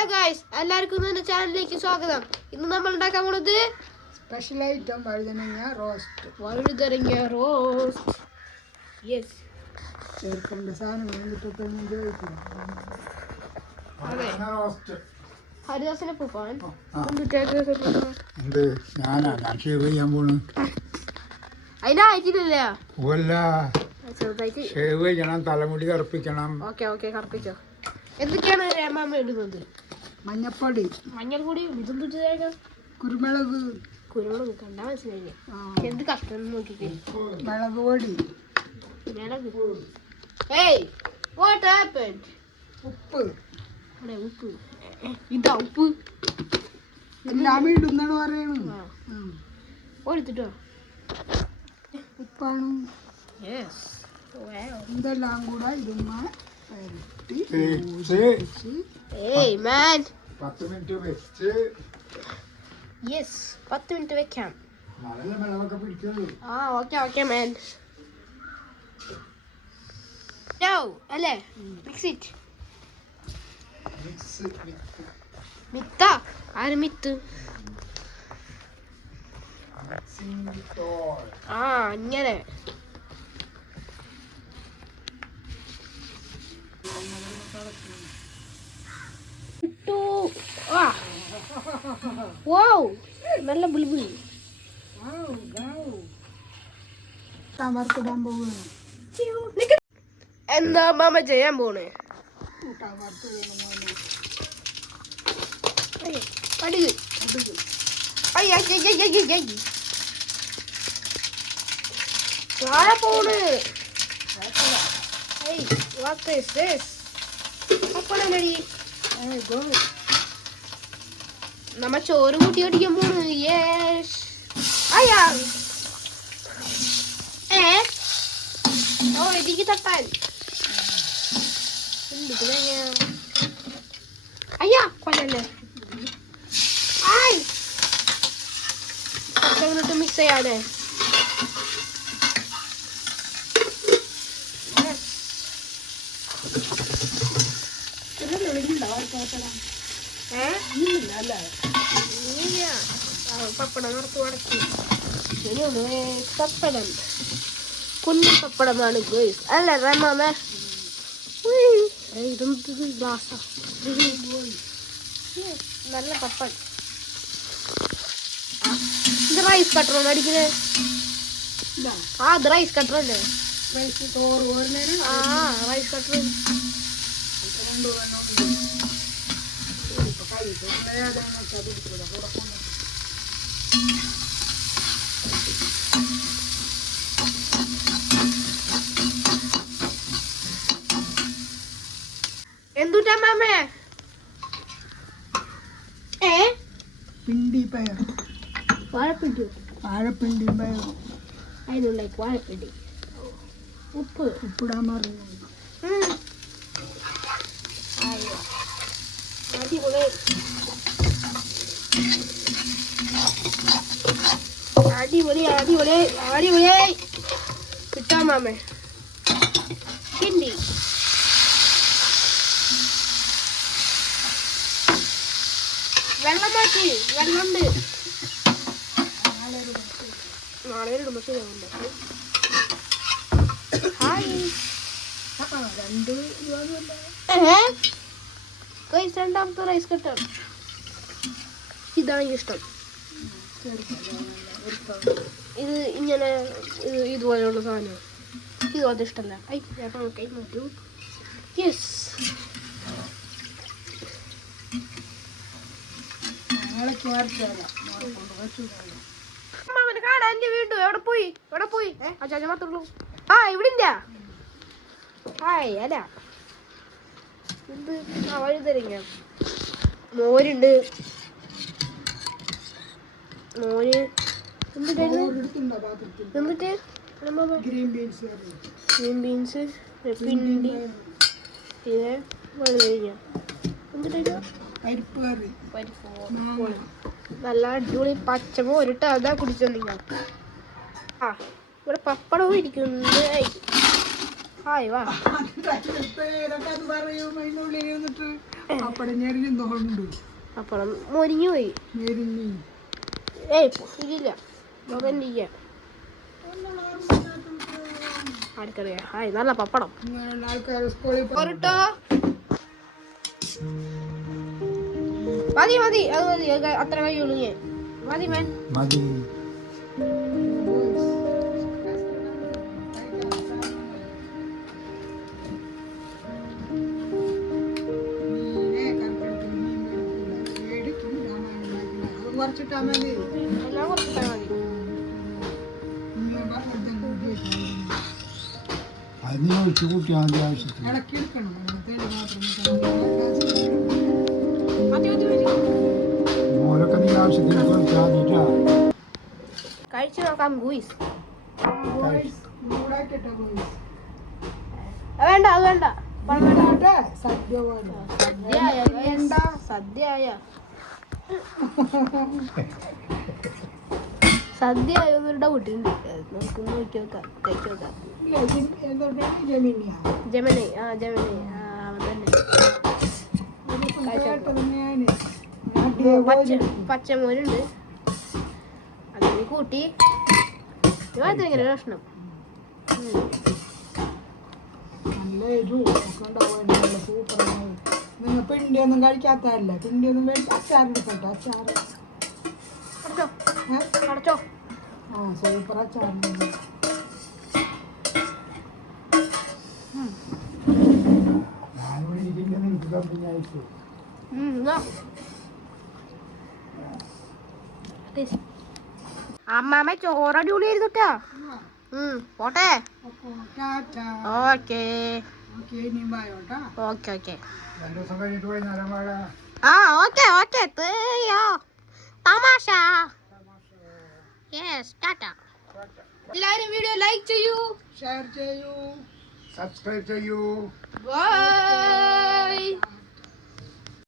Hello guys, എല്ലാവർക്കും എൻ്റെ ചാനലിലേക്ക് സ്വാഗതം. ഇന്ന് നമ്മൾ ഉണ്ടാക്കാൻ പോകുന്നത് സ്പെഷ്യൽ ഐറ്റം വഴുതനങ്ങ റോസ്റ്റ്. യെസ്, ചേർക്കേണ്ട സാധനം ഹരിദാസിനെ പോകാൻ അതിനായിട്ടില്ല. തലമുടി കറുപ്പിക്കണം. ഓക്കെ കറുപ്പിച്ചോ. എന്തൊക്കെയാണ് രേമാമ ഇടുന്നത്? മഞ്ഞപ്പൊടി, മഞ്ഞൾപ്പൊടി, കുരുമുളക് കണ്ടാ മനസ്സിലായി. എന്ത് കഷ്ടം നോക്കിക്കേ. മുളക് പൊടി, ഉപ്പ്. ഇതാ ഉപ്പ് എല്ലാം ഇടുന്നാണ് പറയണത്. എടുത്തിട്ടോ ഉപ്പാണ്. ഇതെല്ലാം കൂടെ ഇടുന്ന 10 മിനിറ്റ് വെക്കാം. Okay man. അല്ലേ മിക്സ് ഇറ്റ്. മിത്ത ആര് മിത്ത്? അങ്ങനെ നല്ല ബുൾബുൾ വറുത്തിടാൻ പോവുകയാണ്. എന്താ മാമ ചെയ്യാൻ പോണേ? നമ്മ ചോറ് കൂട്ടി അടിക്കാൻ പോണ്. ഇതിക്ക് തട്ടാൻ അയ്യാ കൊല്ലല്ലേ. അങ്ങോട്ട് മിക്സ് ചെയ്യാനേ. പപ്പടം നിറത്ത് ഉടക്കി. പപ്പടം കുഞ്ഞു പപ്പടമാണ് ഗോയ്സ്. അല്ല റമാമേ, ഇതൊന്നും ഗ്ലാസാ. നല്ല പപ്പടം. ഇത് റൈസ് കട്ടറാണ് അടിക്കുന്നത്. അത് റൈസ് കട്ടറല്ലേ? Rice cutter. എന്തുട്ടാ മാമേ? പിണ്ടി പയർ, വാഴപ്പിണ്ടി. വാഴപ്പിണ്ടി പയർ. വാഴപ്പിണ്ടി. ഉപ്പിടാൻ പറഞ്ഞു. അടിപൊളി കിട്ടാ മാമേ. പിണ്ടി വെള്ളം മാറ്റി. വെള്ളമുണ്ട്. നാളെ ഇടുമ്പോ ശരിയാവില്ല. രണ്ടാമത്തെ റൈസ് കട്ടർ. ഇതാണ് ഇഷ്ടം. ഇത് ഇങ്ങനെ ഇതുപോലെയുള്ള സാധനം ഇത് അത് ഇഷ്ടമല്ല. കൈ മാറ്റൂ. യെസ്, മാമന് കാണാൻ. എന്റെ വീണ്ടും എവിടെ പോയി? അച്ചാച്ച മാത്രമേ ഇവിടെ ഇല്ല. അല്ല ഇത് വഴുതനങ്ങ. മോരുണ്ട്. എന്നിട്ട് ഗ്രീൻ ബീൻസ്, പിണ്ടി, പിന്നെ വഴുതനങ്ങ. എന്നിട്ട് പരിപ്പ്. നല്ല അടിപൊളി പച്ചമോരിട്ട് അതാ കുടിച്ചോ നിങ്ങൾ. ഇവിടെ പപ്പടവും ഇരിക്കുന്നത്. ഹായ് വാ പേരൊക്കെ അത് പറയും അതിനുള്ളിൽ ഇരുന്നിട്ട് അപ്പടെ ഞെരിഞ്ഞുണ്ട് പപ്പടം മൊരിഞ്ഞു പോയി. ഞെരിഞ്ഞി ഏയ് ഇല്ല നോക്കണ്ടിരിക്ക ആർക്കറിയാം. ഹായ് നല്ല പപ്പടം. ഇങ്ങനെയുള്ള ആൾക്കാർ സ്കൂളിൽ പൊറോട്ടോ മതി മതി അത് മതി അത്ര കഴിയുള്ളൂ. ഞാൻ മതി മേൻ മതി. കുറച്ചിട്ടാ മതി. എല്ലാം കുറച്ചിട്ടാൽ മതി. അതിന് ഒഴിച്ചു കൂട്ടിയാൽ മതി ആവശ്യത്തിന്. ഇളക്കി എടുക്കണം. മതി മതി മതി. മോരൊക്കെ നീ ആവശ്യത്തിന് കുറച്ചാൽ മതിട്ടാ. കഴിച്ചു നോക്കാം ഗൂയിസ്. വേണ്ട അത് വേണ്ട. സദ്യ പോലെ സദ്യയായ സദ്യയായൊന്നൊരു ഡൗട്ട് ഉണ്ട്. നമുക്ക് നോക്കി നോക്കാം കഴിച്ചു നോക്കാം. ജമനി ജമനി അവൻ തന്നെ. പച്ചമോരുണ്ട് അതിന് കൂട്ടി ഇങ്ങനെ പ്രശ്നം. നല്ല എരിവൊക്കെ ഉണ്ടാവും. നല്ല സൂപ്പറാണ്. നിങ്ങൾ പിണ്ടിയൊന്നും കഴിക്കാത്തതല്ല. പിണ്ടിയൊന്നും മേടിച്ച് അച്ചാറെടുക്കട്ടെ. അച്ചാർ അടച്ചോ അടച്ചോ. ആ സൂപ്പർ അച്ചാറുണ്ട്. ഞാനിവിടെ ഇരിക്കുന്ന നിനക്ക് കമ്പനി ആയിട്ട്. അമ്മാമ്മ ചോറടിപൊളി ആയിരുന്നുട്ടാ. പോട്ടെ. Okay okay okay. 2 ദിവസം കഴിഞ്ഞിട്ട് വൈകുന്നേരം വാടാ. ആ ഓക്കെ ഓക്കെ. തമാശ. യെസ് ടാറ്റ. എല്ലാവരും വീഡിയോ ലൈക്ക് ചെയ്യൂ, ഷെയർ ചെയ്യൂ, സബ്സ്ക്രൈബ് ചെയ്യൂ. ബൈ.